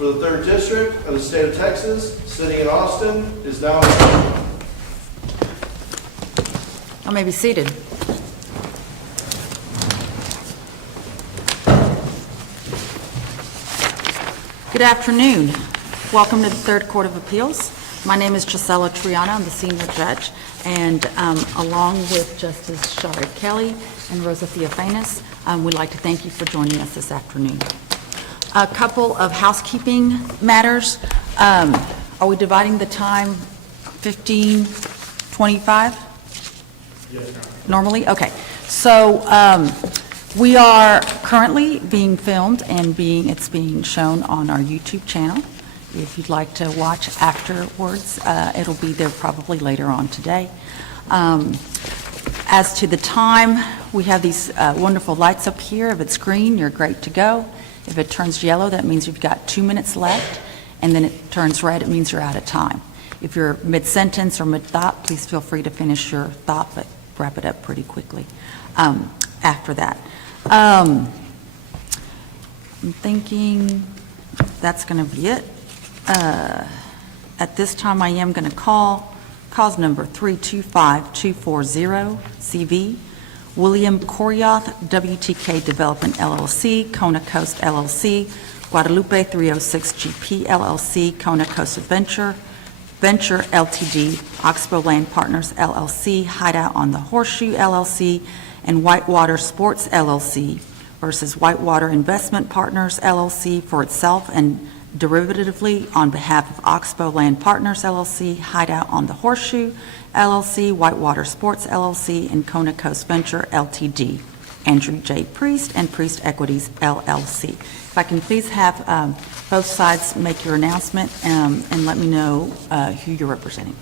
for the 3rd District of the State of Texas, sitting in Austin, is now in session. I may be seated. Good afternoon. Welcome to the Third Court of Appeals. My name is Gisela Triana. I'm the senior judge, and along with Justice Shari Kelly and Rosa Theophanis, we'd like to thank you for joining us this afternoon. A couple of housekeeping matters. Are we dividing the time 15:25? Yes, ma'am. Normally? Okay. So we are currently being filmed and it's being shown on our YouTube channel. If you'd like to watch afterwards, it'll be there probably later on today. As to the time, we have these wonderful lights up here. If it's green, you're great to go. If it turns yellow, that means you've got 2 minutes left, and then it turns red, it means you're out of time. If you're mid-sentence or mid-thought, please feel free to finish your thought, but wrap it up pretty quickly after that. I'm thinking that's going to be it. At this time, I am going to call cause number 325240 CV, William Koryoth, WTK Development LLC, Kona Coast LLC, Guadalupe 306 GP LLC, Kona Coast Adventure Ltd, Oxbow Land Partners LLC, Hideout on the Horseshoe LLC, and Whitewater Sports LLC versus Whitewater Investment Partners LLC for itself and derivatively on behalf of Oxbow Land Partners LLC, Hideout on the Horseshoe LLC, Whitewater Sports LLC, and Kona Coast Venture Ltd, Andrew J. Priest and Priest Equities LLC. If I can please have both sides make your announcement and let me know who you're representing.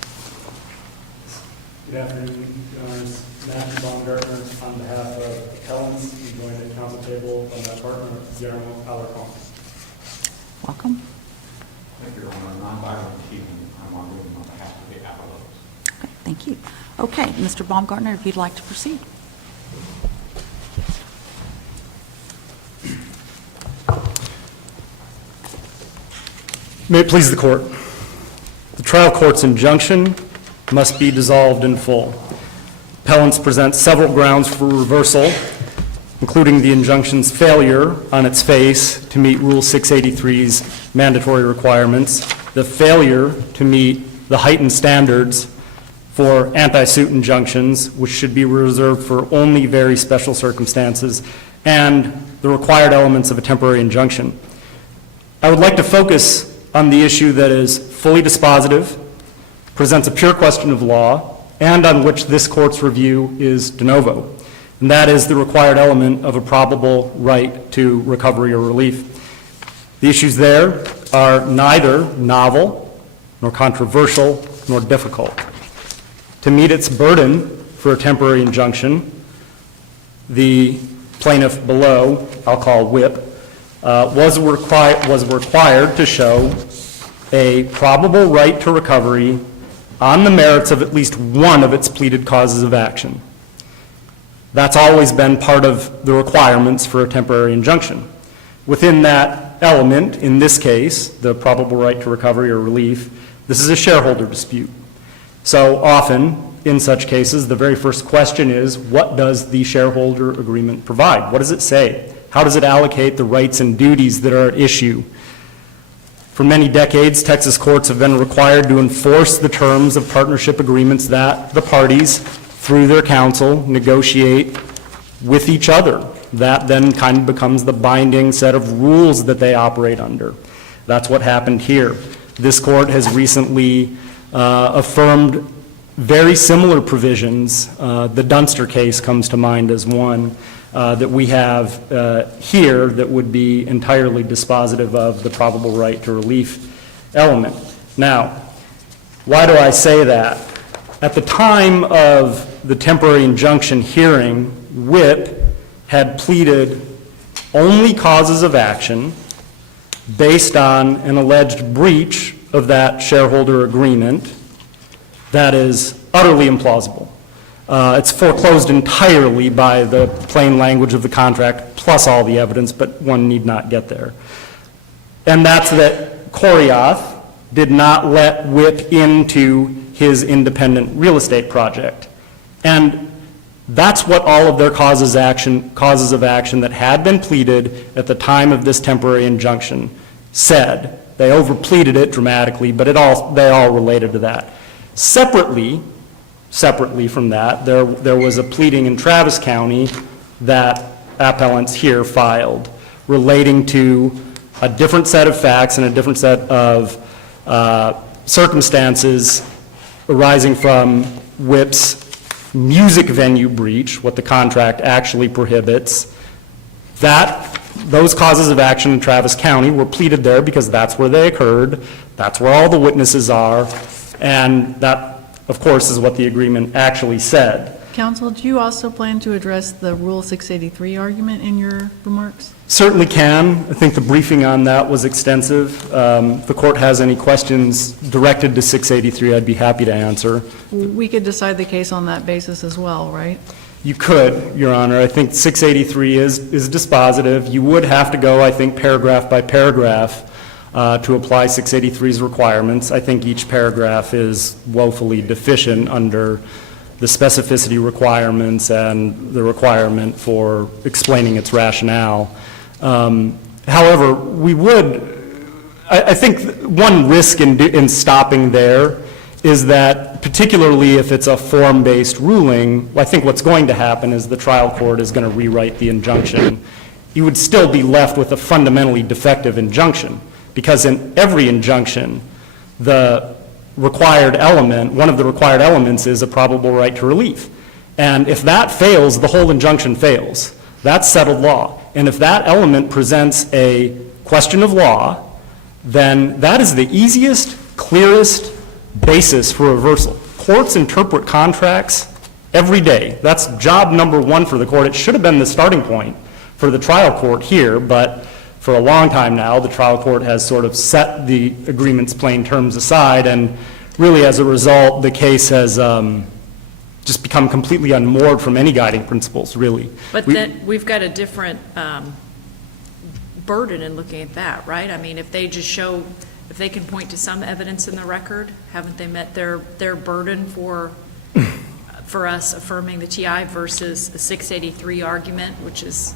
Good afternoon, Your Honors. Matthew Baumgartner on behalf of appellants. We joined at the council table by my partner, Guillermo Alarcon. Welcome. Thank you, Your Honor. Non-violent team. I'm on behalf of the appellants. Okay, thank you. Okay, Mr. Baumgartner, if you'd like to proceed. May it please the court. The trial court's injunction must be dissolved in full. Appellants present several grounds for reversal, including the injunction's failure on its face to meet Rule 683's mandatory requirements, the failure to meet the heightened standards for anti-suit injunctions, which should be reserved for only very special circumstances, and the required elements of a temporary injunction. I would like to focus on the issue that is fully dispositive, presents a pure question of law, and on which this court's review is de novo, and that is the required element of a probable right to recovery or relief. The issues there are neither novel, nor controversial, nor difficult. To meet its burden for a temporary injunction, the plaintiff below, I'll call WHIP, was required to show a probable right to recovery on the merits of at least one of its pleaded causes of action. That's always been part of the requirements for a temporary injunction. Within that element, in this case, the probable right to recovery or relief, this is a shareholder dispute. So often, in such cases, the very first question is, what does the shareholder agreement provide? What does it say? How does it allocate the rights and duties that are at issue? For many decades, Texas courts have been required to enforce the terms of partnership agreements that the parties, through their counsel, negotiate with each other. That then kind of becomes the binding set of rules that they operate under. That's what happened here. This court has recently affirmed very similar provisions. The Dunster case comes to mind as one that we have here that would be entirely dispositive of the probable right to relief element. Now, why do I say that? At the time of the temporary injunction hearing, WHIP had pleaded only causes of action based on an alleged breach of that shareholder agreement that is utterly implausible. It's foreclosed entirely by the plain language of the contract, plus all the evidence, but one need not get there. And that's that Korioth did not let WIP into his independent real estate project. And that's what all of their causes of action that had been pleaded at the time of this temporary injunction said. They overpleaded it dramatically, but they all related to that. Separately from that, there was a pleading in Travis County that appellants here filed relating to a different set of facts and a different set of circumstances arising from WIP's music venue breach, what the contract actually prohibits. Those causes of action in Travis County were pleaded there because that's where they occurred, that's where all the witnesses are, and that, of course, is what the agreement actually said. Counsel, do you also plan to address the Rule 683 argument in your remarks? Certainly can. I think the briefing on that was extensive. If the court has any questions directed to 683, I'd be happy to answer. We could decide the case on that basis as well, right? You could, Your Honor. I think 683 is dispositive. You would have to go, I think, paragraph by paragraph to apply 683's requirements. I think each paragraph is woefully deficient under the specificity requirements and the requirement for explaining its rationale. However, I think one risk in stopping there is that, particularly if it's a form-based ruling, I think what's going to happen is the trial court is going to rewrite the injunction. You would still be left with a fundamentally defective injunction, because in every injunction, the required element, one of the required elements is a probable right to relief. And if that fails, the whole injunction fails. That's settled law. And if that element presents a question of law, then that is the easiest, clearest basis for reversal. Courts interpret contracts every day. That's job number one for the court. It should have been the starting point for the trial court here, but for a long time now, the trial court has sort of set the agreement's plain terms aside, and really as a result, the case has just become completely unmoored from any guiding principles, really. But then we've got a different burden in looking at that, right? I mean, if they can point to some evidence in the record, haven't they met their burden for us affirming the TI versus the 683 argument, which is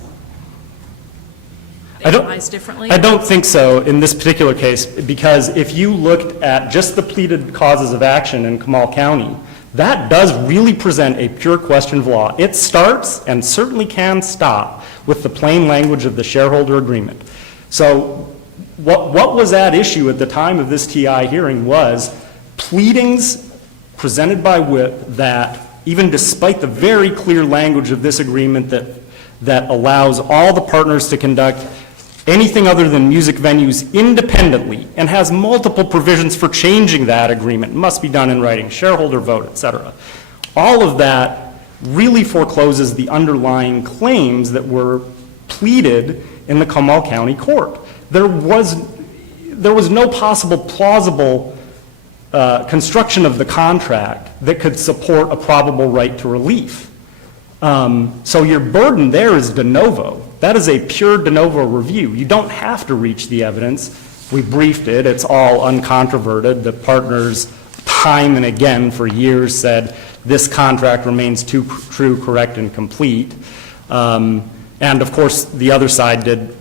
analyzed differently? I don't think so in this particular case, because if you looked at just the pleaded causes of action in Comal County, that does really present a pure question of law. It starts and certainly can stop with the plain language of the shareholder agreement. So what was at issue at the time of this TI hearing was pleadings presented by WIP that, even despite the very clear language of this agreement that allows all the partners to conduct anything other than music venues independently and has multiple provisions for changing that agreement, must be done in writing, shareholder vote, et cetera. All of that really forecloses the underlying claims that were pleaded in the Comal County Court. There was no possible plausible construction of the contract that could support a probable right to relief. So your burden there is de novo. That is a pure de novo review. You don't have to reach the evidence. We briefed it. It's all uncontroverted. The partners, time and again for years, said this contract remains true, correct, and complete. And of course, the other side did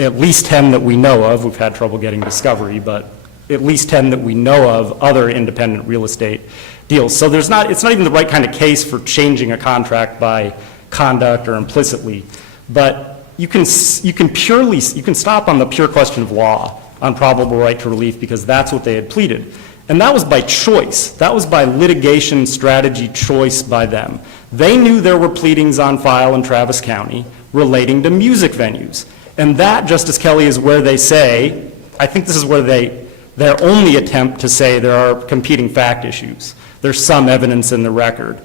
at least 10 that we know of. We've had trouble getting discovery, but at least 10 that we know of other independent real estate deals. So it's not even the right kind of case for changing a contract by conduct or implicitly. But you can stop on the pure question of law on probable right to relief, because that's what they had pleaded. And that was by choice. That was by litigation strategy choice by them. They knew there were pleadings on file in Travis County relating to music venues. And that, Justice Kelly, is where they say, I think this is where their only attempt to say there are competing fact issues. There's some evidence in the record.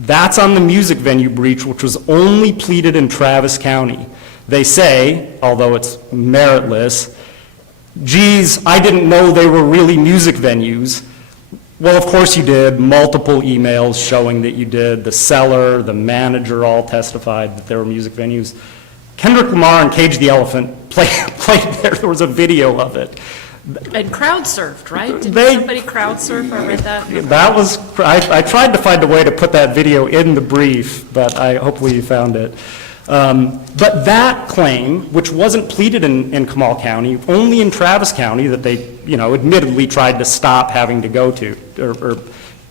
That's on the music venue breach, which was only pleaded in Travis County. They say, although it's meritless, geez, I didn't know they were really music venues. Well, of course you did. Multiple emails showing that you did. The seller, the manager all testified that they were music venues. Kendrick Lamar and Cage the Elephant played there. There was a video of it. And crowd surfed, right? Did They- somebody crowd surf? I read that. That was, I tried to find a way to put that video in the brief, but hopefully you found it. But that claim, which wasn't pleaded in Kamal County, only in Travis County that they, admittedly tried to stop having to go to, or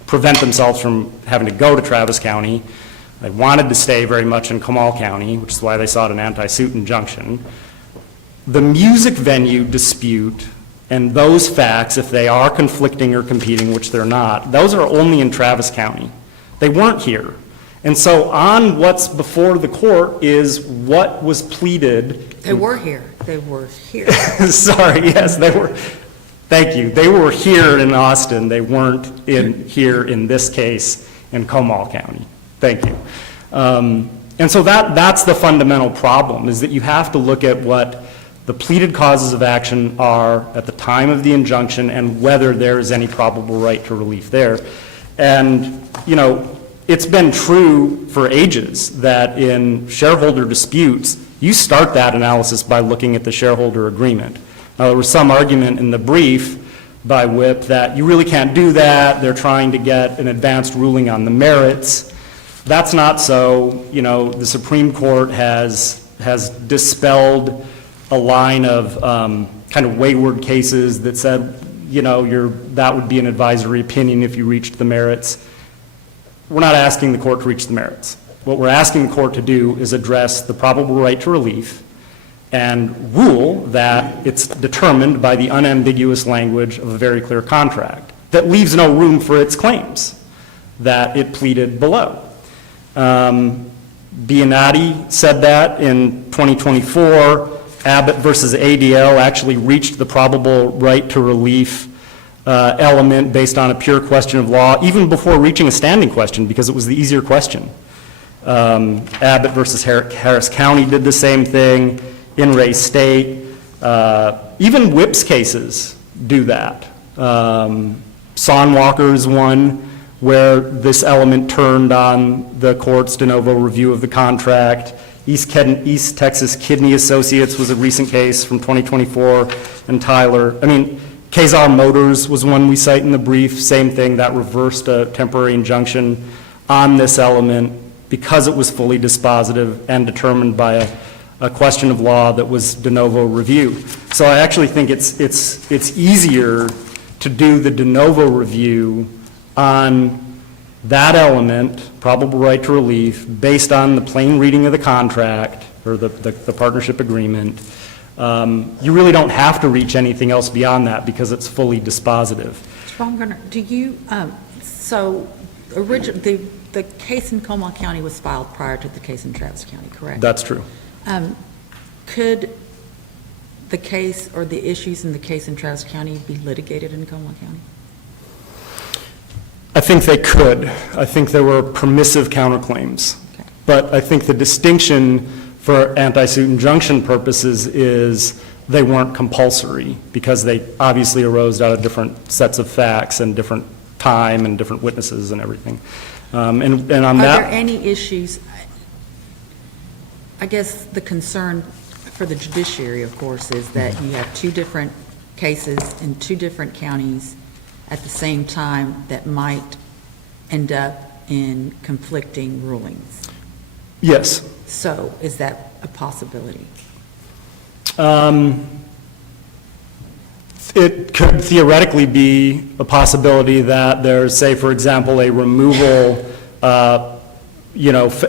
prevent themselves from having to go to Travis County. They wanted to stay very much in Kamal County, which is why they sought an anti-suit injunction. The music venue dispute and those facts, if they are conflicting or competing, which they're not, those are only in Travis County. They weren't here. And so on what's before the court is what was pleaded. They were here. They were here. Sorry, yes, they were. Thank you. They were here in Austin. They weren't here in this case in Comal County. Thank you. And so that's the fundamental problem, is that you have to look at what the pleaded causes of action are at the time of the injunction and whether there is any probable right to relief there. And, it's been true for ages that in shareholder disputes, you start that analysis by looking at the shareholder agreement. Now, there was some argument in the brief by WIP that you really can't do that. They're trying to get an advanced ruling on the merits. That's not so. The Supreme Court has dispelled a line of kind of wayward cases that said, that would be an advisory opinion if you reached the merits. We're not asking the court to reach the merits. What we're asking the court to do is address the probable right to relief and rule that it's determined by the unambiguous language of a very clear contract that leaves no room for its claims that it pleaded below. Bianati said that in 2024. Abbott versus ADL actually reached the probable right to relief element based on a pure question of law, even before reaching a standing question, because it was the easier question. Abbott versus Harris County did the same thing. In Ray State, even WIP's cases do that. Sonwalker is one where this element turned on the court's de novo review of the contract. East Texas Kidney Associates was a recent case from 2024, and Tyler. Kazar Motors was one we cite in the brief, same thing, that reversed a temporary injunction on this element because it was fully dispositive and determined by a question of law that was de novo review. So I actually think it's easier to do the de novo review on that element, probable right to relief, based on the plain reading of the contract or the partnership agreement. You really don't have to reach anything else beyond that because it's fully dispositive. Schwamgarner, do you, the case in Comal County was filed prior to the case in Travis County, correct? That's true. Could the case or the issues in the case in Travis County be litigated in Comal County? I think they could. I think there were permissive counterclaims. Okay. But I think the distinction for anti-suit injunction purposes is they weren't compulsory because they obviously arose out of different sets of facts and different time and different witnesses and everything. And on that. Are there any issues, I guess the concern for the judiciary, of course, is that you have two different cases in two different counties at the same time that might end up in conflicting rulings. Yes. So is that a possibility? It could theoretically be a possibility that there's, say, for example, a removal, a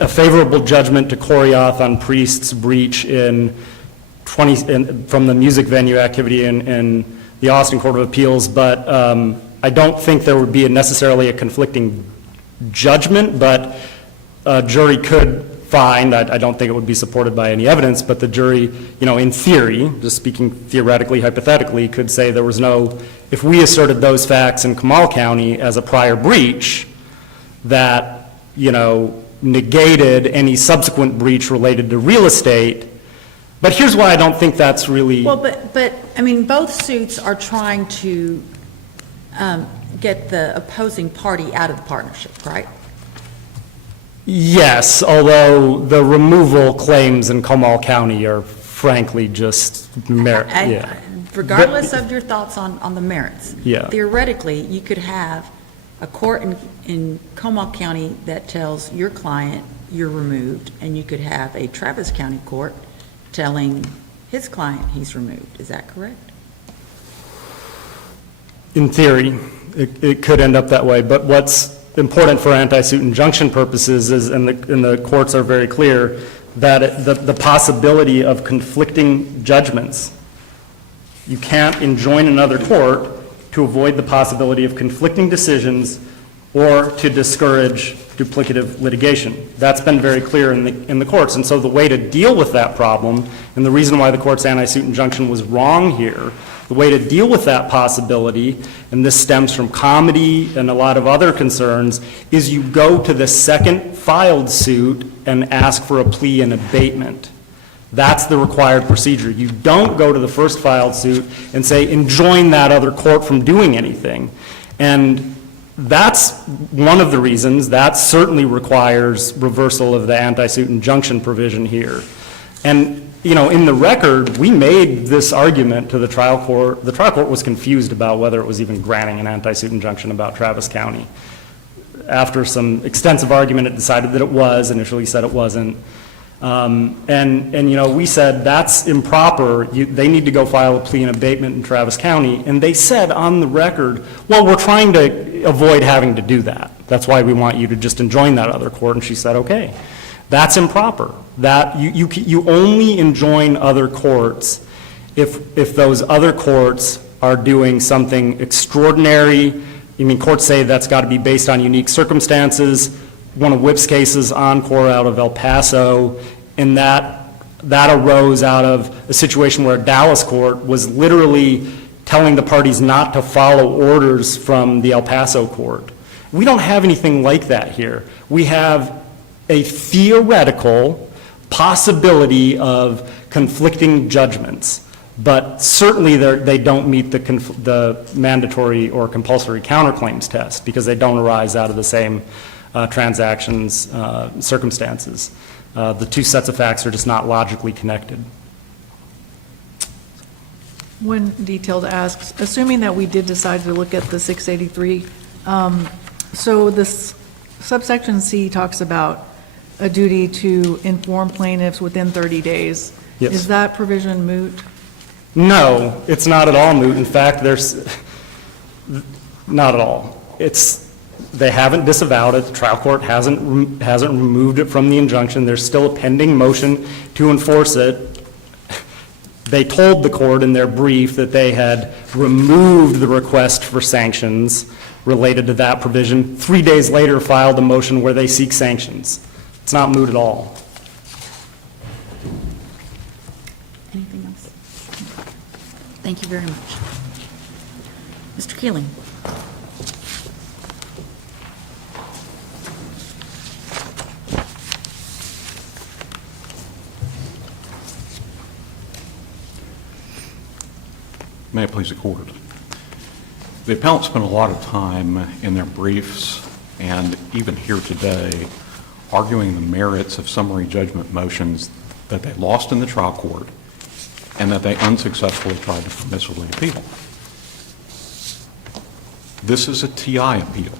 favorable judgment to Korioth on Priest's breach from the music venue activity in the Austin Court of Appeals, but I don't think there would be necessarily a conflicting judgment, but a jury could find, I don't think it would be supported by any evidence, but the jury, in theory, just speaking theoretically, hypothetically, could say there was no, if we asserted those facts in Kamal County as a prior breach, that, negated any subsequent breach related to real estate. But here's why I don't think that's really. Well, but both suits are trying to get the opposing party out of the partnership, right? Yes, although the removal claims in Comal County are frankly just merit, And yeah. regardless of your thoughts on the merits. Yeah. Theoretically, you could have a court in Comal County that tells your client you're removed, and you could have a Travis County court telling his client he's removed. Is that correct? In theory, it could end up that way, but what's important for anti-suit injunction purposes is, and the courts are very clear, that the possibility of conflicting judgments. You can't enjoin another court to avoid the possibility of conflicting decisions or to discourage duplicative litigation. That's been very clear in the courts. And so the way to deal with that problem, and the reason why the court's anti-suit injunction was wrong here, the way to deal with that possibility, and this stems from comedy and a lot of other concerns, is you go to the second filed suit and ask for a plea and abatement. That's the required procedure. You don't go to the first filed suit and say, enjoin that other court from doing anything. And that's one of the reasons. That certainly requires reversal of the anti-suit injunction provision here. And, you know, in the record, we made this argument to the trial court. The trial court was confused about whether it was even granting an anti-suit injunction about Travis County. After some extensive argument, it decided that it was, initially said it wasn't. And you know, we said that's improper. They need to go file a plea and abatement in Travis County. And they said on the record, well, we're trying to avoid having to do that. That's why we want you to just enjoin that other court. And she said, okay, that's improper. That you only enjoin other courts if those other courts are doing something extraordinary. I mean, courts say that's got to be based on unique circumstances. One of Whip's cases, Encore out of El Paso, and that arose out of a situation where a Dallas court was literally telling the parties not to follow orders from the El Paso court. We don't have anything like that here. We have a theoretical possibility of conflicting judgments, but certainly they don't meet the mandatory or compulsory counterclaims test because they don't arise out of the same transactions, circumstances. The two sets of facts are just not logically connected. One detail to ask, assuming that we did decide to look at the 683, so this subsection C talks about a duty to inform plaintiffs within 30 days. Yes. Is that provision moot? No, it's not at all moot. In fact, not at all. They haven't disavowed it. The trial court hasn't removed it from the injunction. There's still a pending motion to enforce it. They told the court in their brief that they had removed the request for sanctions related to that provision. 3 days later, filed a motion where they seek sanctions. It's not moot at all. Anything else? Thank you very much. Mr. Keeling. May it please the court. The appellant spent a lot of time in their briefs and even here today arguing the merits of summary judgment motions that they lost in the trial court and that they unsuccessfully tried to permissibly appeal. This is a TI appeal.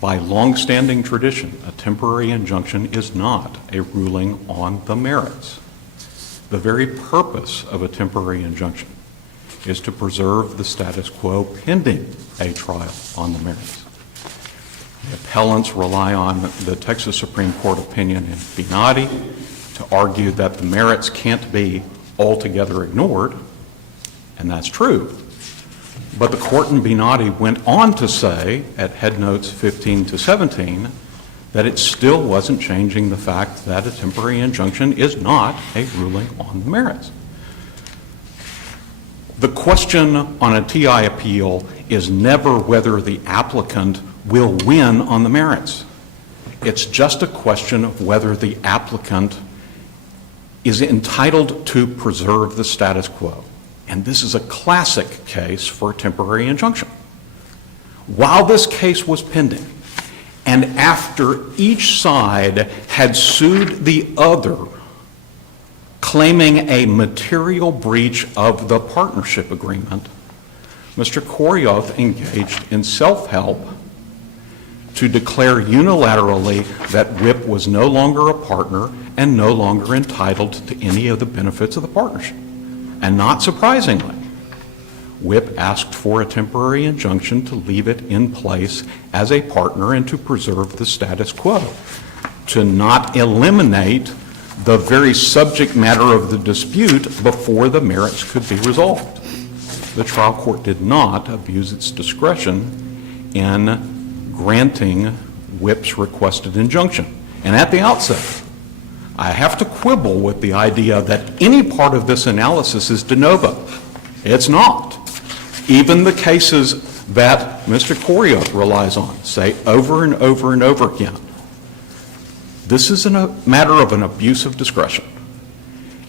By longstanding tradition, a temporary injunction is not a ruling on the merits. The very purpose of a temporary injunction is to preserve the status quo pending a trial on the merits. The appellants rely on the Texas Supreme Court opinion in Binati to argue that the merits can't be altogether ignored, and that's true. But the court in Binati went on to say at head notes 15 to 17 that it still wasn't changing the fact that a temporary injunction is not a ruling on the merits. The question on a TI appeal is never whether the applicant will win on the merits. It's just a question of whether the applicant is entitled to preserve the status quo. And this is a classic case for a temporary injunction. While this case was pending, and after each side had sued the other, claiming a material breach of the partnership agreement, Mr. Koryoth engaged in self-help to declare unilaterally that WIP was no longer a partner and no longer entitled to any of the benefits of the partnership. And not surprisingly, WIP asked for a temporary injunction to leave it in place as a partner and to preserve the status quo, to not eliminate the very subject matter of the dispute before the merits could be resolved. The trial court did not abuse its discretion in granting WIP's requested injunction. And at the outset, I have to quibble with the idea that any part of this analysis is de novo. It's not. Even the cases that Mr. Koryoth relies on say over and over and over again, this is a matter of an abuse of discretion,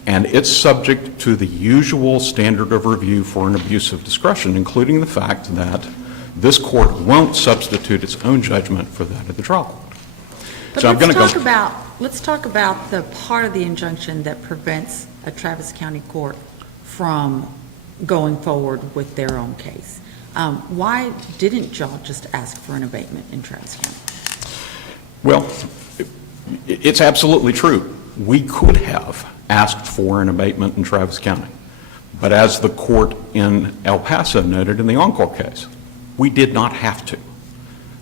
and it's subject to the usual standard of review for an abuse of discretion, including the fact that this court won't substitute its own judgment for that of the trial court. But So I'm going to go. let's talk about the part of the injunction that prevents a Travis County court from going forward with their own case. Why didn't y'all just ask for an abatement in Travis County? Well, it's absolutely true. We could have asked for an abatement in Travis County. But as the court in El Paso noted in the Encore case, we did not have to.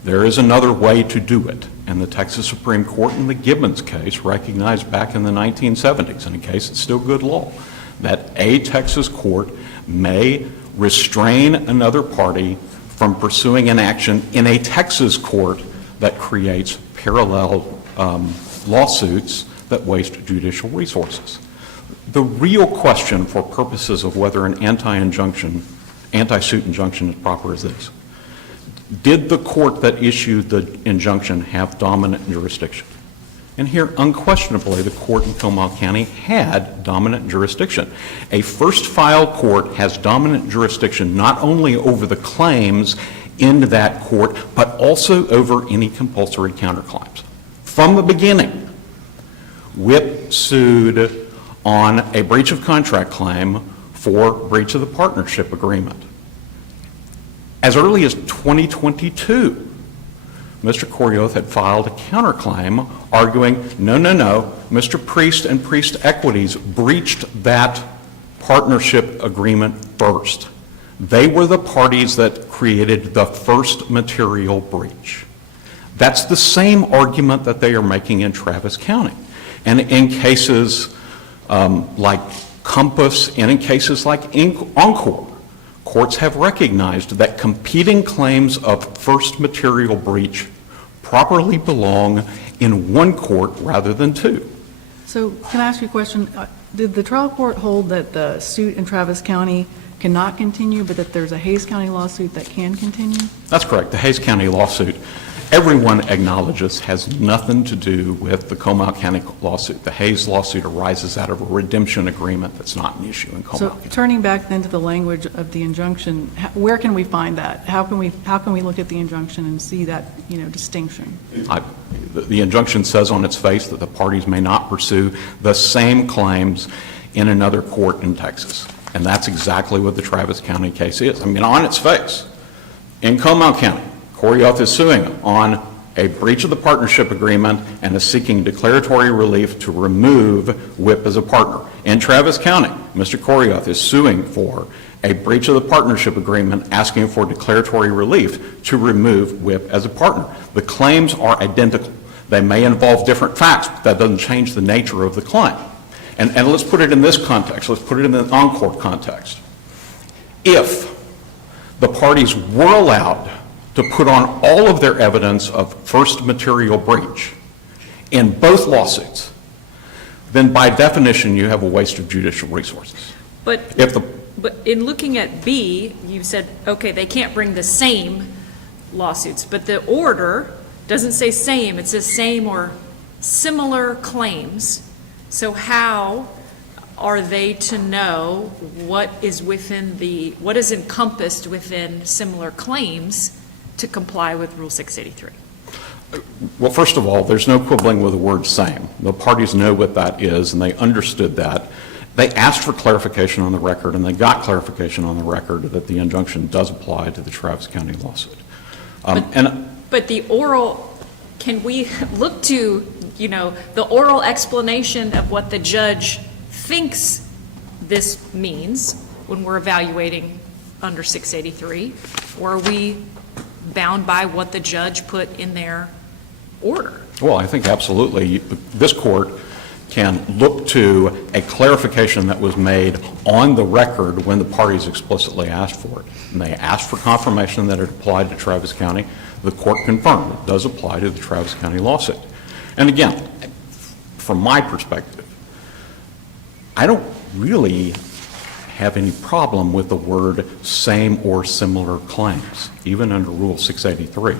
There is another way to do it. And the Texas Supreme Court in the Gibbons case recognized back in the 1970s, in a case that's still good law, that a Texas court may restrain another party from pursuing an action in a Texas court that creates parallel lawsuits that waste judicial resources. The real question for purposes of whether an anti-suit injunction is proper is this. Did the court that issued the injunction have dominant jurisdiction? And here, unquestionably, the court in Comal County had dominant jurisdiction. A first file court has dominant jurisdiction not only over the claims in that court, but also over any compulsory counterclaims. From the beginning, WIP sued on a breach of contract claim for breach of the partnership agreement. As early as 2022, Mr. Koryoth had filed a counterclaim arguing, no, Mr. Priest and Priest Equities breached that partnership agreement first. They were the parties that created the first material breach. That's the same argument that they are making in Travis County. And in cases like Compass and in cases like Encore, courts have recognized that competing claims of first material breach properly belong in one court rather than two. So can I ask you a question? Did the trial court hold that the suit in Travis County cannot continue, but that there's a Hays County lawsuit that can continue? That's correct. The Hays County lawsuit, everyone acknowledges, has nothing to do with the Comal County lawsuit. The Hays lawsuit arises out of a redemption agreement that's not an issue in Comal So County. turning back then to the language of the injunction, where can we find that? How can we look at the injunction and see that, distinction? The injunction says on its face that the parties may not pursue the same claims in another court in Texas. And that's exactly what the Travis County case is. I mean, on its face, in Comal County, Koryoth is suing on a breach of the partnership agreement and is seeking declaratory relief to remove WIP as a partner. In Travis County, Mr. Koryoth is suing for a breach of the partnership agreement, asking for declaratory relief to remove WIP as a partner. The claims are identical. They may involve different facts, but that doesn't change the nature of the claim. And let's put it in this context. Let's put it in the Encore context. If the parties were allowed to put on all of their evidence of first material breach in both lawsuits, then by definition you have a waste of judicial resources. But If the But in looking at B, you said, okay, they can't bring the same lawsuits, but the order doesn't say same, it says same or similar claims. So how are they to know what is encompassed within similar claims to comply with Rule 683? Well, first of all, there's no quibbling with the word same. The parties know what that is, and they understood that. They asked for clarification on the record, and they got clarification on the record that the injunction does apply to the Travis County lawsuit. But the oral, can we look to, the oral explanation of what the judge thinks this means when we're evaluating under 683? Or are we bound by what the judge put in their order? Well, I think absolutely. This court can look to a clarification that was made on the record when the parties explicitly asked for it. And they asked for confirmation that it applied to Travis County. The court confirmed it does apply to the Travis County lawsuit. And again, from my perspective, I don't really have any problem with the word same or similar claims, even under Rule 683.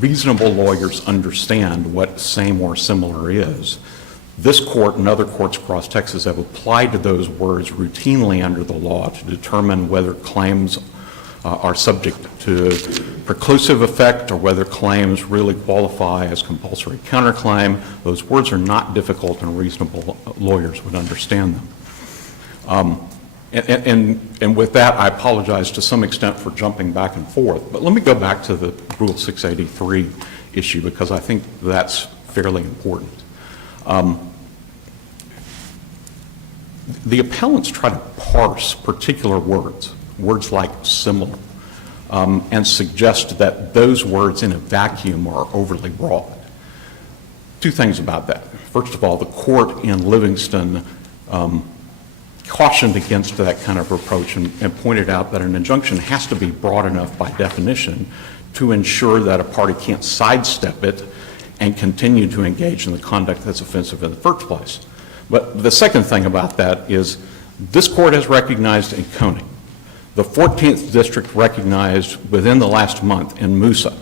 Reasonable lawyers understand what same or similar is. This court and other courts across Texas have applied to those words routinely under the law to determine whether claims are subject to preclusive effect or whether claims really qualify as compulsory counterclaim. Those words are not difficult, and reasonable lawyers would understand them. And with that, I apologize to some extent for jumping back and forth, but let me go back to the Rule 683 issue because I think that's fairly important. The appellants try to parse particular words like similar, and suggest that those words in a vacuum are overly broad. Two things about that. First of all, the court in Livingston cautioned against that kind of approach and pointed out that an injunction has to be broad enough by definition to ensure that a party can't sidestep it and continue to engage in the conduct that's offensive in the first place. But the second thing about that is this court has recognized in Coney, the 14th District recognized within the last month in Musa.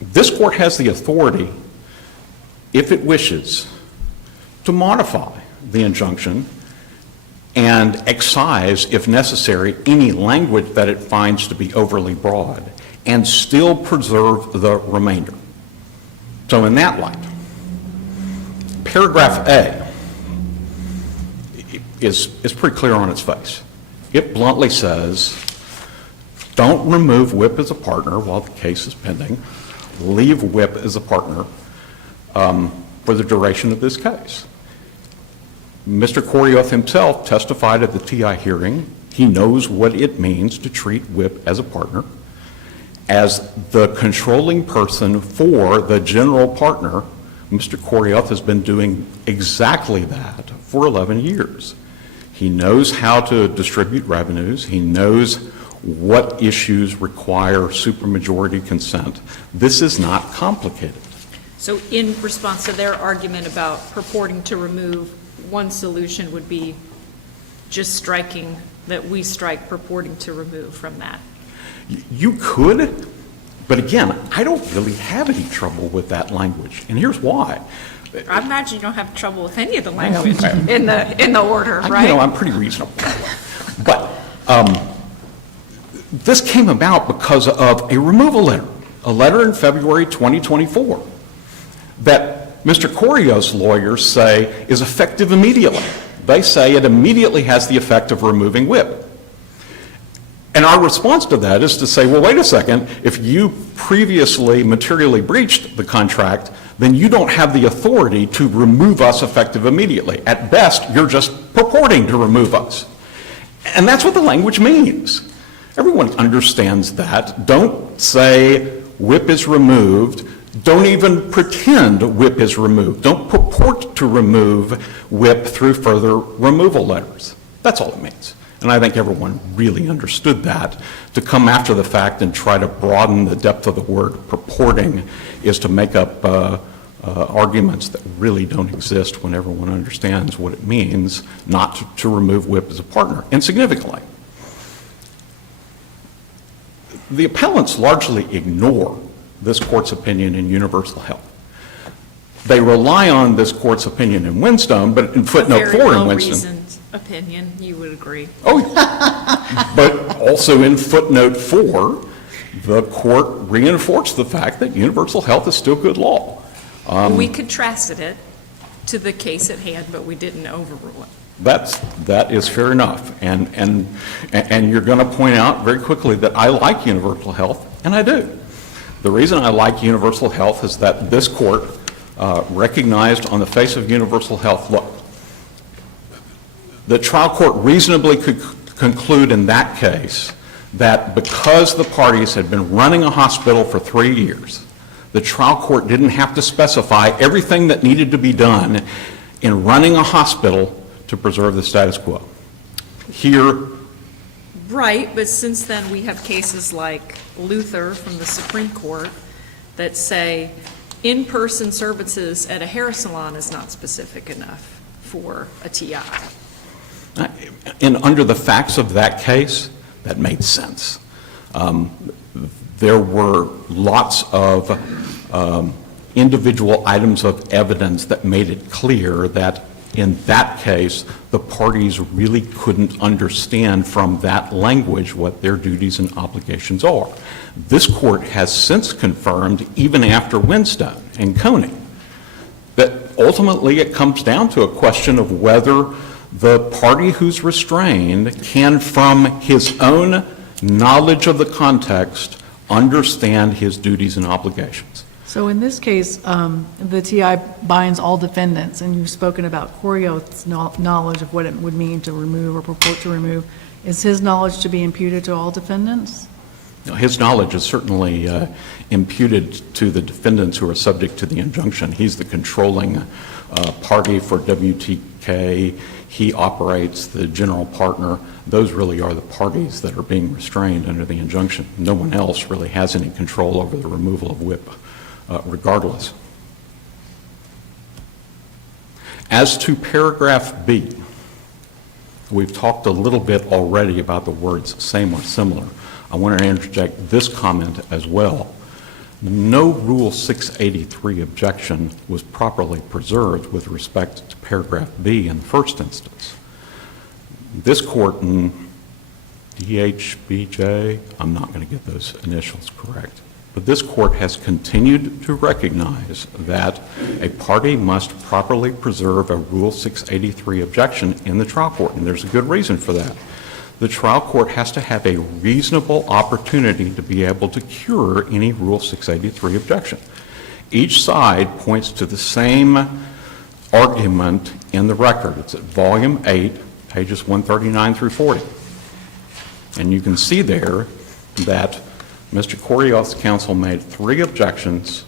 This court has the authority, if it wishes, to modify the injunction and excise, if necessary, any language that it finds to be overly broad and still preserve the remainder. So in that light, paragraph A is pretty clear on its face. It bluntly says, don't remove WIP as a partner while the case is pending. Leave WIP as a partner for the duration of this case. Mr. Korioth himself testified at the TI hearing. He knows what it means to treat WIP as a partner. As the controlling person for the general partner, Mr. Korioth has been doing exactly that for 11 years. He knows how to distribute revenues. He knows what issues require supermajority consent. This is not complicated. So in response to their argument about purporting to remove, one solution would be just striking that we strike purporting to remove from that. You could, but again, I don't really have any trouble with that language, and here's why. I imagine you don't have trouble with any of the language in the order, right? I'm pretty reasonable. But this came about because of a removal letter, a letter in February 2024 that Mr. Korioth's lawyers say is effective immediately. They say it immediately has the effect of removing WIP. And our response to that is to say, well, wait a second, if you previously materially breached the contract, then you don't have the authority to remove us effective immediately. At best, you're just purporting to remove us. And that's what the language means. Everyone understands that. Don't say WIP is removed. Don't even pretend WIP is removed. Don't purport to remove WIP through further removal letters. That's all it means. And I think everyone really understood that. To come after the fact and try to broaden the depth of the word purporting is to make up arguments that really don't exist when everyone understands what it means not to remove WIP as a partner. And significantly, the appellants largely ignore this court's opinion in Universal Health. They rely on this court's opinion in Winstone, but in footnote 4 in Winston. Very well-reasoned opinion, you would agree. Oh, but also in footnote 4, the court reinforced the fact that universal health is still good law. We contrasted it to the case at hand, but we didn't overrule it. That is fair enough. And you're going to point out very quickly that I like universal health, and I do. The reason I like universal health is that this court recognized on the face of universal health, look, the trial court reasonably could conclude in that case that because the parties had been running a hospital for 3 years, the trial court didn't have to specify everything that needed to be done in running a hospital to preserve the status quo. Here, Right, but since then, we have cases like Luther from the Supreme Court that say in-person services at a hair salon is not specific enough for a TI. and under the facts of that case, that made sense. There were lots of individual items of evidence that made it clear that in that case, the parties really couldn't understand from that language what their duties and obligations are. This court has since confirmed, even after Winstone and Coney, that ultimately it comes down to a question of whether the party who's restrained can, from his own knowledge of the context, understand his duties and obligations. So in this case, the TI binds all defendants, and you've spoken about Corioth's knowledge of what it would mean to remove or purport to remove. Is his knowledge to be imputed to all defendants? Now, his knowledge is certainly imputed to the defendants who are subject to the injunction. He's the controlling party for WTK. He operates the general partner. Those really are the parties that are being restrained under the injunction. No one else really has any control over the removal of WIP, regardless. As to paragraph B, we've talked a little bit already about the words same or similar. I want to interject this comment as well. No Rule 683 objection was properly preserved with respect to paragraph B in the first instance. This court in DHBJ, I'm not going to get those initials correct, but this court has continued to recognize that a party must properly preserve a Rule 683 objection in the trial court, and there's a good reason for that. The trial court has to have a reasonable opportunity to be able to cure any Rule 683 objection. Each side points to the same argument in the record. It's at volume 8, pages 139 through 40. And you can see there that Mr. Corioth's counsel made 3 objections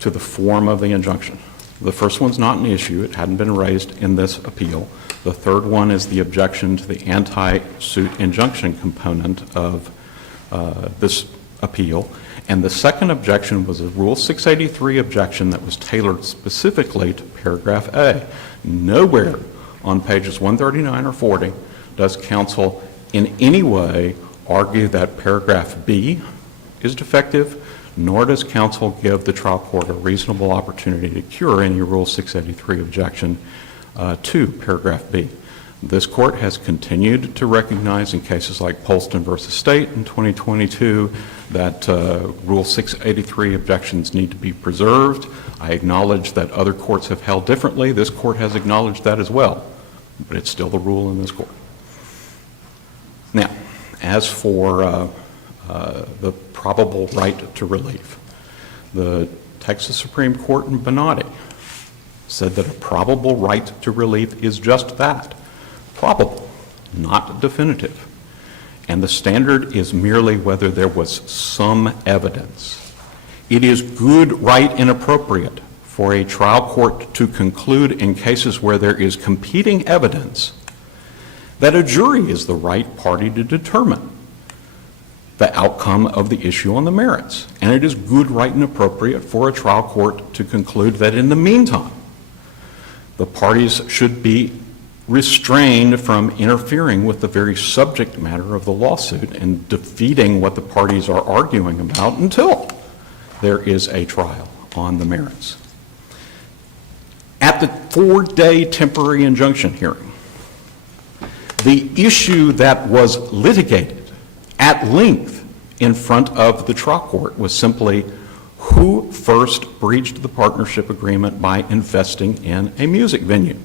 to the form of the injunction. The first one's not an issue. It hadn't been raised in this appeal. The third one is the objection to the anti-suit injunction component of this appeal. And the second objection was a Rule 683 objection that was tailored specifically to paragraph A. Nowhere on pages 139 or 40 does counsel in any way argue that paragraph B is defective, nor does counsel give the trial court a reasonable opportunity to cure any Rule 683 objection to paragraph B. This court has continued to recognize in cases like Polston v. State in 2022 that Rule 683 objections need to be preserved. I acknowledge that other courts have held differently. This court has acknowledged that as well, but it's still the rule in this court. Now, as for the probable right to relief, the Texas Supreme Court in Bonatti said that a probable right to relief is just that, probable, not definitive. And the standard is merely whether there was some evidence. It is good, right, and appropriate for a trial court to conclude in cases where there is competing evidence that a jury is the right party to determine the outcome of the issue on the merits. And it is good, right, and appropriate for a trial court to conclude that in the meantime, the parties should be restrained from interfering with the very subject matter of the lawsuit and defeating what the parties are arguing about until there is a trial on the merits. At the 4-day temporary injunction hearing, the issue that was litigated at length in front of the trial court was simply who first breached the partnership agreement by investing in a music venue.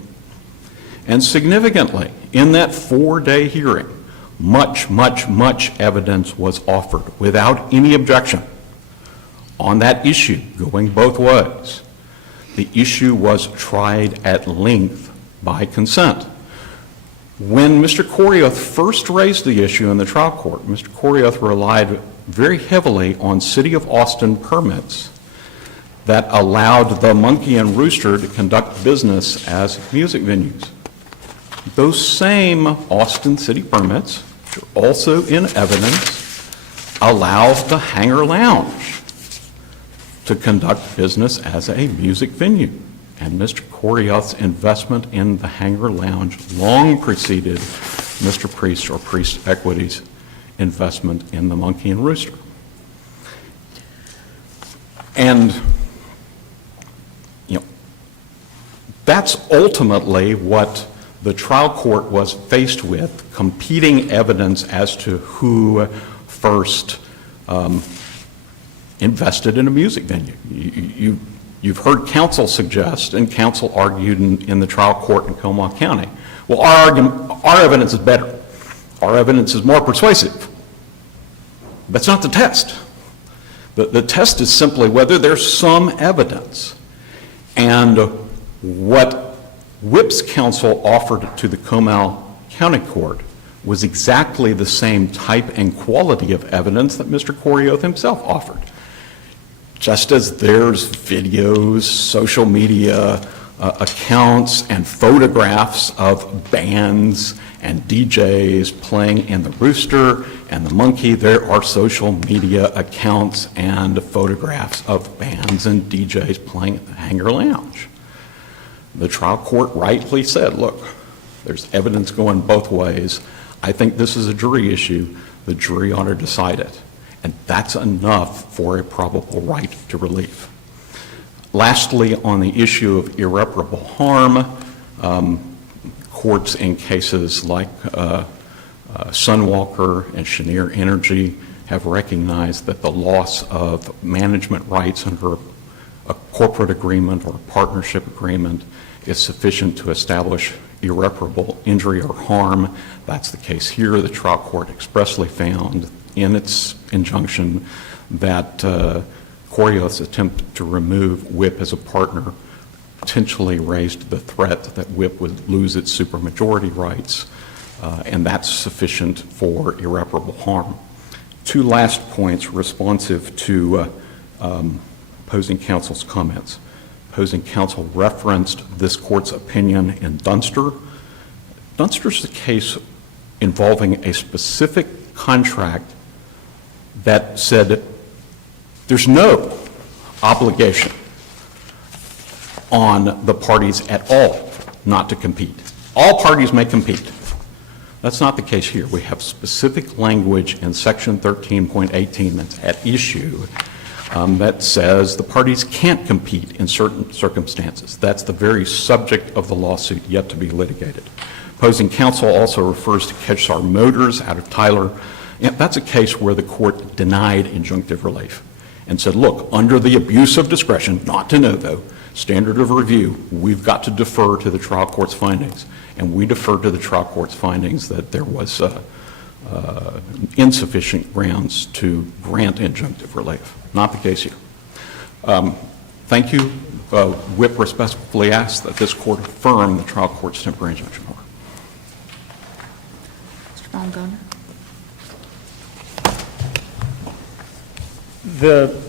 And significantly, in that 4-day hearing, much evidence was offered without any objection on that issue, going both ways. The issue was tried at length by consent. When Mr. Korioth first raised the issue in the trial court, Mr. Korioth relied very heavily on City of Austin permits that allowed the Monkey and Rooster to conduct business as music venues. Those same Austin city permits, which are also in evidence, allow the Hangar Lounge to conduct business as a music venue. And Mr. Korioth's investment in the Hangar Lounge long preceded Mr. Priest or Priest Equities' investment in the Monkey and Rooster. And, that's ultimately what the trial court was faced with, competing evidence as to who first invested in a music venue. You've heard counsel suggest, and counsel argued in the trial court in Comal County, well, our evidence is better. Our evidence is more persuasive. That's not the test. The test is simply whether there's some evidence. And what Whip's counsel offered to the Comal County Court was exactly the same type and quality of evidence that Mr. Korioth himself offered. Just as there's videos, social media accounts, and photographs of bands and DJs playing in the Rooster and the Monkey, there are social media accounts and photographs of bands and DJs playing at the Hangar Lounge. The trial court rightly said, look, there's evidence going both ways. I think this is a jury issue. The jury ought to decide it. And that's enough for a probable right to relief. Lastly, on the issue of irreparable harm, courts in cases like Sunwalker and Cheniere Energy have recognized that the loss of management rights under a corporate agreement or a partnership agreement is sufficient to establish irreparable injury or harm. That's the case here. The trial court expressly found in its injunction that Korioth's attempt to remove Whip as a partner potentially raised the threat that Whip would lose its supermajority rights, and that's sufficient for irreparable harm. Two last points responsive to opposing counsel's comments. Opposing counsel referenced this court's opinion in Dunster. Dunster's the case involving a specific contract that said there's no obligation on the parties at all not to compete. All parties may compete. That's not the case here. We have specific language in Section 13.18 that's at issue that says the parties can't compete in certain circumstances. That's the very subject of the lawsuit yet to be litigated. Opposing counsel also refers to Ketchar Motors out of Tyler. That's a case where the court denied injunctive relief and said, look, under the abuse of discretion, not de novo, standard of review, we've got to defer to the trial court's findings. And we defer to the trial court's findings that there was insufficient grounds to grant injunctive relief. Not the case here. Thank you. Whip respectfully asks that this court affirm the trial court's temporary injunction order. Mr. Baumgartner? The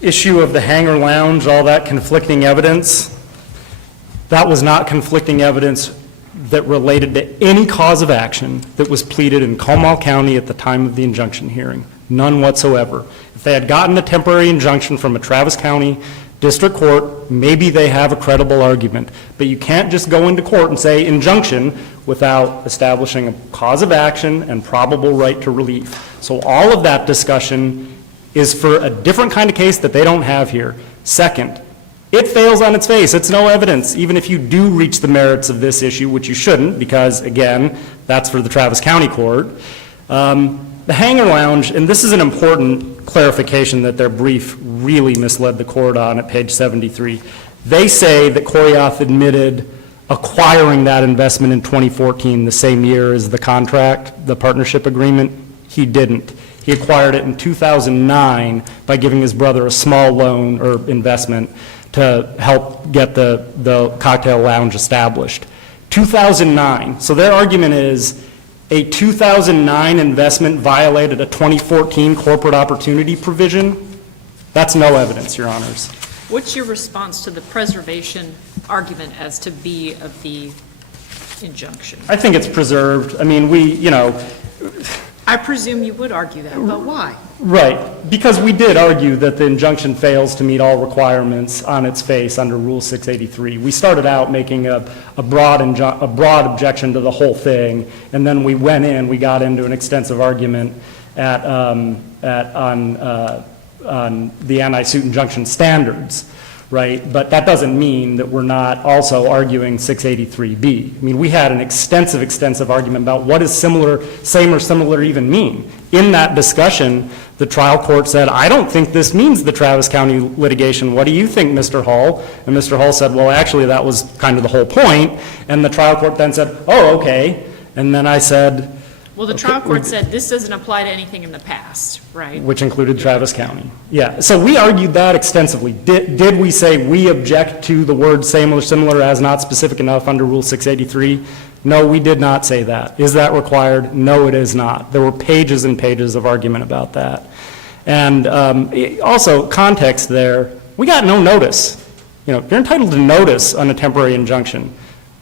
issue of the Hangar Lounge, all that conflicting evidence, that was not conflicting evidence that related to any cause of action that was pleaded in Comal County at the time of the injunction hearing. None whatsoever. If they had gotten a temporary injunction from a Travis County district court, maybe they have a credible argument. But you can't just go into court and say injunction without establishing a cause of action and probable right to relief. So all of that discussion is for a different kind of case that they don't have here. Second, it fails on its face. It's no evidence, even if you do reach the merits of this issue, which you shouldn't, because, again, that's for the Travis County Court. The hangar lounge, and this is an important clarification that their brief really misled the court on at page 73. They say that Koryoth admitted acquiring that investment in 2014, the same year as the contract, the partnership agreement. He didn't. He acquired it in 2009 by giving his brother a small loan or investment to help get the cocktail lounge established. 2009. So their argument is a 2009 investment violated a 2014 corporate opportunity provision. That's no evidence, Your Honors. What's your response to the preservation argument as to B of the injunction? I think it's preserved. I mean, I presume you would argue that, but why? right, because we did argue that the injunction fails to meet all requirements on its face under Rule 683. We started out making a broad objection to the whole thing, and then we got into an extensive argument on the anti-suit injunction standards, right? But that doesn't mean that we're not also arguing 683B. I mean, we had an extensive argument about what does similar, same or similar even mean. In that discussion, the trial court said, I don't think this means the Travis County litigation. What do you think, Mr. Hall? And Mr. Hall said, well, actually, that was kind of the whole point. And the trial court then said, oh, okay. And then I said, Well, the trial court said this doesn't apply to anything in the past, right? which included Travis County. Yeah, so we argued that extensively. Did we say we object to the word same or similar as not specific enough under Rule 683? No, we did not say that. Is that required? No, it is not. There were pages and pages of argument about that. And also, context there, we got no notice. You know, you're entitled to notice on a temporary injunction.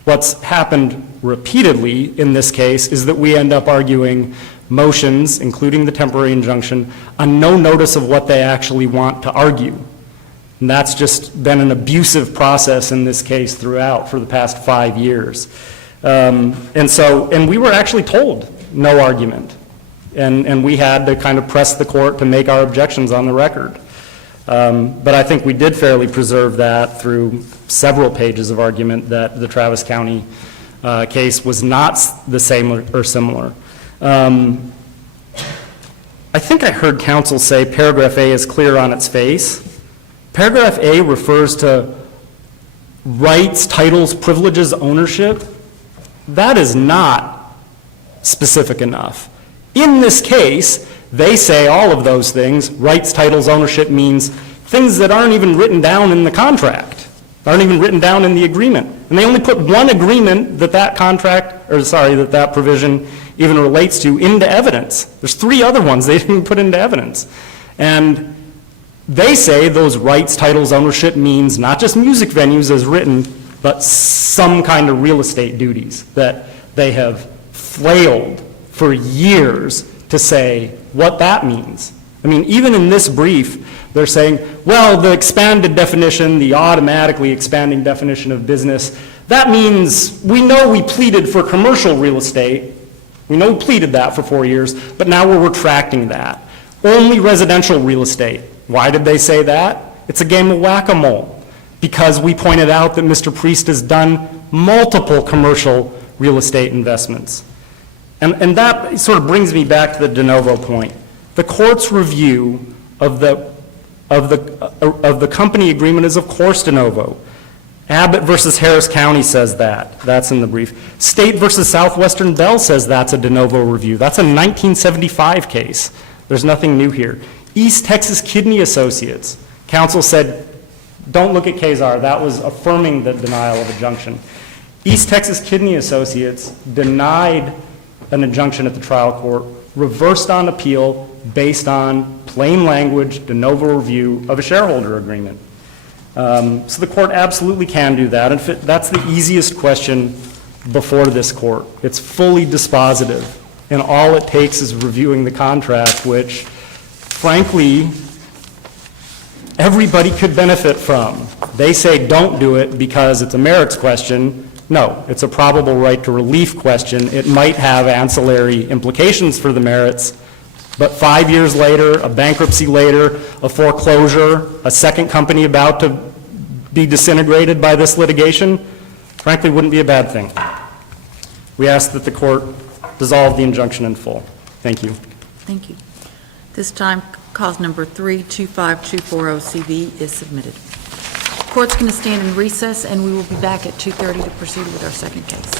What's happened repeatedly in this case is that we end up arguing motions, including the temporary injunction, on no notice of what they actually want to argue. And that's just been an abusive process in this case throughout for the past 5 years. And we were actually told no argument. And we had to kind of press the court to make our objections on the record. But I think we did fairly preserve that through several pages of argument that the Travis County case was not the same or similar. I think I heard counsel say paragraph A is clear on its face. Paragraph A refers to rights, titles, privileges, ownership. That is not specific enough. In this case, they say all of those things. Rights, titles, ownership means things that aren't even written down in the contract, aren't even written down in the agreement. And they only put one agreement that that provision even relates to into evidence. There's 3 other ones they didn't put into evidence. And they say those rights, titles, ownership means not just music venues as written, but some kind of real estate duties that they have flailed for years to say what that means. I mean, even in this brief, they're saying, well, the expanded definition, the automatically expanding definition of business, that means we know we pleaded for commercial real estate. We know we pleaded that for 4 years, but now we're retracting that. Only residential real estate. Why did they say that? It's a game of whack-a-mole. Because we pointed out that Mr. Priest has done multiple commercial real estate investments. And that sort of brings me back to the de novo point. The court's review of the company agreement is, of course, de novo. Abbott versus Harris County says that. That's in the brief. State versus Southwestern Bell says that's a de novo review. That's a 1975 case. There's nothing new here. East Texas Kidney Associates. Counsel said, don't look at Kazar. That was affirming the denial of injunction. East Texas Kidney Associates denied an injunction at the trial court, reversed on appeal based on plain language de novo review of a shareholder agreement. So the court absolutely can do that. And that's the easiest question before this court. It's fully dispositive. And all it takes is reviewing the contract, which, frankly, everybody could benefit from. They say don't do it because it's a merits question. No, it's a probable right to relief question. It might have ancillary implications for the merits, but 5 years later, a bankruptcy later, a foreclosure, a second company about to be disintegrated by this litigation, frankly, wouldn't be a bad thing. We ask that the court dissolve the injunction in full. Thank you. Thank you. This time, cause number 325240CV is submitted. Court's going to stand in recess, and we will be back at 2:30 to proceed with our second case.